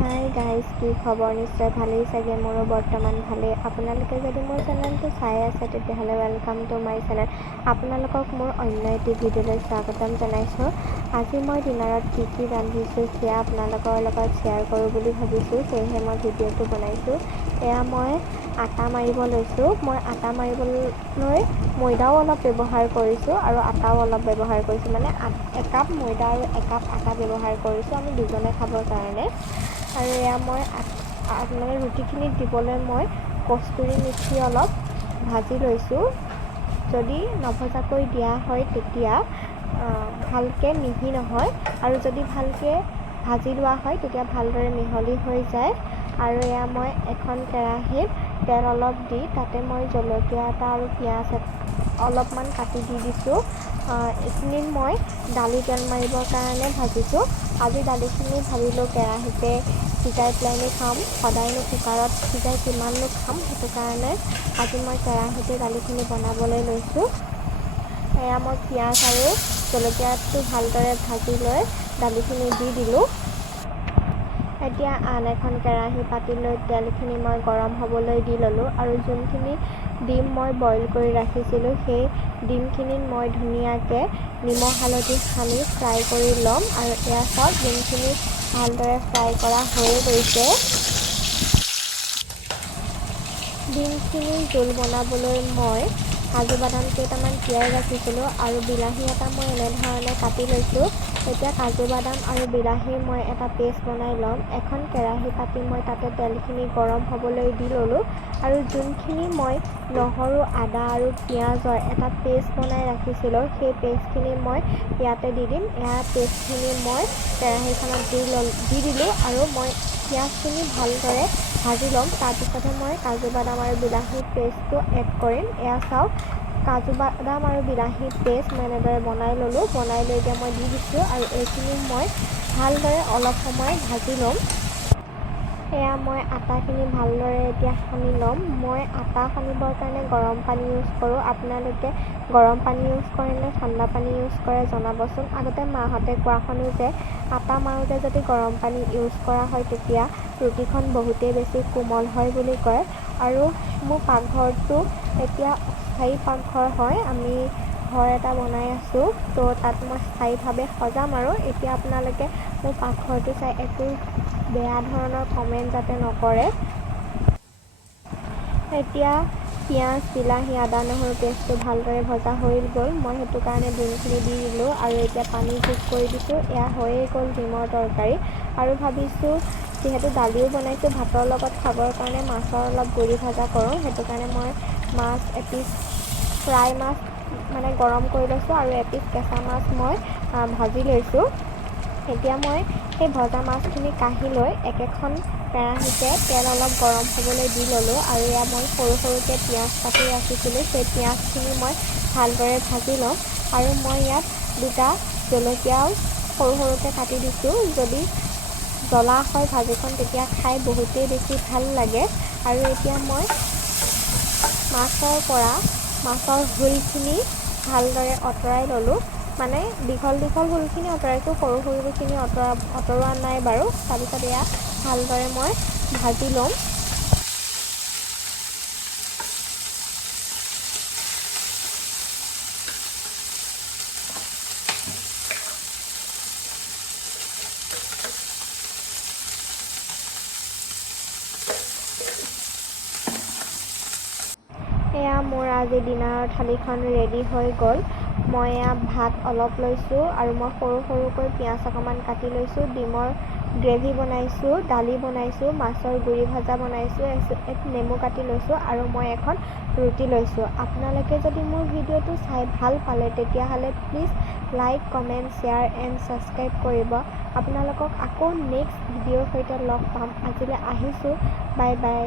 Hi guys, কি খবৰ? নিশ্চয় ভালেই চাগে। মোৰো বৰ্তমান ভালেই। আপোনালোকে যদি মোৰ চেনেলটো চাই আছে তেতিয়াহ'লে ৱেলকাম টু মাই চেনেল। আপোনালোকক মোৰ অন্য এটি ভিডিঅ'লৈ স্বাগতম জনাইছোঁ। আজি মই ডিনাৰত কি ৰান্ধিছোঁ সেয়া আপোনালোকৰ লগত শ্বেয়াৰ কৰোঁ বুলি ভাবিছোঁ, সেয়েহে মই ভিডিঅ'টো বনাইছোঁ। এয়া মই আটা মাৰিব লৈছোঁ। মই আটা মাৰিবলৈ ময়দাও অলপ ব্যৱহাৰ কৰিছোঁ আৰু আটাও অলপ ব্যৱহাৰ কৰিছোঁ। মানে একাপ ময়দা আৰু একাপ আটা ব্যৱহাৰ কৰিছোঁ আমি দুজনে খাবৰ কাৰণে। আৰু এয়া মই মানে ৰুটিখিনিত দিবলৈ মই কস্তুৰী মেথি অলপ ভাজি লৈছোঁ। যদি নভজাকৈ দিয়া হয় তেতিয়া ভালকৈ মিহি নহয়, আৰু যদি ভালকৈ ভাজি লোৱা হয় তেতিয়া ভালদৰে মিহলি হৈ যায়। আৰু এয়া মই এখন কেৰাহীত তেল অলপ দি তাতে মই জলকীয়া এটা আৰু পিঁয়াজ অলপমান কাটি দি দিছোঁ। এইখিনিত মই দালি তেল মাৰিবৰ কাৰণে ভাজিছোঁ। আজি দালিখিনি ভাবিলোঁ কেৰাহীতে সিজাই পেলাইনি খাম, সদায়নো কুকাৰত সিজাই কিমাননো খাম, সেইটো কাৰণে আজি মই কেৰাহীতে দালিখিনি বনাবলৈ লৈছোঁ। এয়া মই পিঁয়াজ আৰু জলকীয়াটো ভালদৰে ভাজি লৈ দালিখিনি দি দিলোঁ। এতিয়া আন এখন কেৰাহী পাতি লৈ তেলখিনি মই গৰম হ'বলৈ দি ল'লোঁ আৰু যোনখিনি ডিম মই বইল কৰি ৰাখিছিলোঁ সেই ডিমখিনিত মই ধুনীয়াকৈ নিমখ হালধি সানি ফ্ৰাই কৰি ল'ম। আৰু এয়া চাওক, ডিমখিনি ভালদৰে ফ্ৰাই কৰা হৈয়ে গৈছে। ডিমখিনি জোল বনাবলৈ মই কাজু বাদাম কেইটামান তিয়াই ৰাখিছিলোঁ আৰু বিলাহী এটা মই এনেধৰণে কাটি লৈছোঁ। এতিয়া কাজু বাদাম আৰু বিলাহীৰ মই এটা পেষ্ট বনাই ল'ম। এখন কেৰাহী পাতি মই তাতে তেলখিনি গৰম হ'বলৈ দি ল'লোঁ আৰু যোনখিনি মই নহৰু, আদা আৰু পিঁয়াজৰ এটা পেষ্ট বনাই ৰাখিছিলোঁ সেই পেষ্টখিনি মই ইয়াতে দি দিম। এয়া পেষ্টখিনি মই কেৰাহীখনত দি দিলোঁ আৰু মই পিঁয়াজখিনি ভালদৰে ভাজি ল'ম। তাৰপিছতহে মই কাজু বাদাম আৰু বিলাহীৰ পেষ্টটো এড কৰিম। এয়া চাওক, কাজু বাদাম আৰু বিলাহীৰ পেষ্ট মই এনেদৰে বনাই ল'লোঁ। বনাই লৈ এতিয়া মই দি দিছোঁ আৰু এইখিনি মই ভালদৰে অলপ সময় ভাজি ল'ম। এয়া মই আটাখিনি ভালদৰে এতিয়া সানি ল'ম। মই আটা সানিবৰ কাৰণে গৰম পানী ইউজ কৰোঁ। আপোনালোকে গৰম পানী ইউজ কৰে নে ঠাণ্ডা পানী ইউজ কৰে জনাবচোন। আগতে মাহঁতে কোৱা শুনো যে আটা মাৰোঁতে যদি গৰম পানী ইউজ কৰা হয় তেতিয়া ৰুটিখন বহুতেই বেছি কোমল হয় বুলি কয়। আৰু মোৰ পাকঘৰটো এতিয়া স্থায়ী পাকঘৰ হয়, আমি ঘৰ এটা বনাই আছোঁ, তো তাত মই স্থায়ীভাৱে সজাম। আৰু এতিয়া আপোনালোকে মোৰ পাকঘৰটো চাই একো বেয়া ধৰণৰ কমেণ্ট যাতে নকৰে। এতিয়া পিঁয়াজ, বিলাহী, আদা নহৰু পেষ্টটো ভালদৰে ভজা হৈ গ'ল। মই সেইটো কাৰণে ডিমখিনি দি দিলোঁ আৰু এতিয়া পানী যোগ কৰি দিছোঁ। এয়া হৈয়ে গ'ল ডিমৰ তৰকাৰী। আৰু ভাবিছোঁ যিহেতু দালিও বনাইছোঁ, ভাতৰ লগত খাবৰ কাৰণে মাছৰ অলপ গুড়ি ভাজা কৰোঁ। সেইটো কাৰণে মই মাছ এপিচ ফ্ৰাই মাছ মানে গৰম কৰি লৈছোঁ আৰু এপিচ কেঁচা মাছ মই ভাজি লৈছোঁ। এতিয়া মই সেই ভজা মাছখিনি কাঢ়ি লৈ একেখন কেৰাহীতে তেল অলপ গৰম হ'বলৈ দি ল'লোঁ আৰু এয়া মই সৰু সৰুকৈ পিঁয়াজ কাটি ৰাখিছিলোঁ সেই পিঁয়াজখিনি মই ভালদৰে ভাজি ল'ম। আৰু মই ইয়াত দুটা জলকীয়াও সৰু সৰুকৈ কাটি দিছোঁ। যদি জ্বলা হয় ভাজিখন তেতিয়া খাই বহুতেই বেছি ভাল লাগে। আৰু এতিয়া মই মাছৰ পৰা মাছৰ হুলখিনি ভালদৰে আঁতৰাই ল'লোঁ। মানে দীঘল দীঘল হুলখিনি আঁতৰাইছোঁ, সৰু সৰুখিনি আঁতৰোৱা নাই বাৰু। তাৰপিছত এয়া ভালদৰে মই ভাজি ল'ম। এয়া মোৰ আজি ডিনাৰৰ থালিখন ৰেডি হৈ গ'ল। মই এয়া ভাত অলপ লৈছোঁ আৰু মই সৰু সৰুকৈ পিঁয়াজ অকণমান কাটি লৈছোঁ, ডিমৰ গ্ৰেভি বনাইছোঁ, দালি বনাইছোঁ, মাছৰ গুড়ি ভাজা বনাইছোঁ, নেমু কাটি লৈছোঁ আৰু মই এখন ৰুটি লৈছোঁ। আপোনালোকে যদি মোৰ ভিডিঅ'টো চাই ভাল পালে তেতিয়াহ'লে please like, comment, share and subscribe কৰিব। আপোনালোকক আকৌ নেক্সট ভিডিঅ'ৰ সৈতে লগ পাম। আজিলৈ আহিছোঁ, বাই বাই।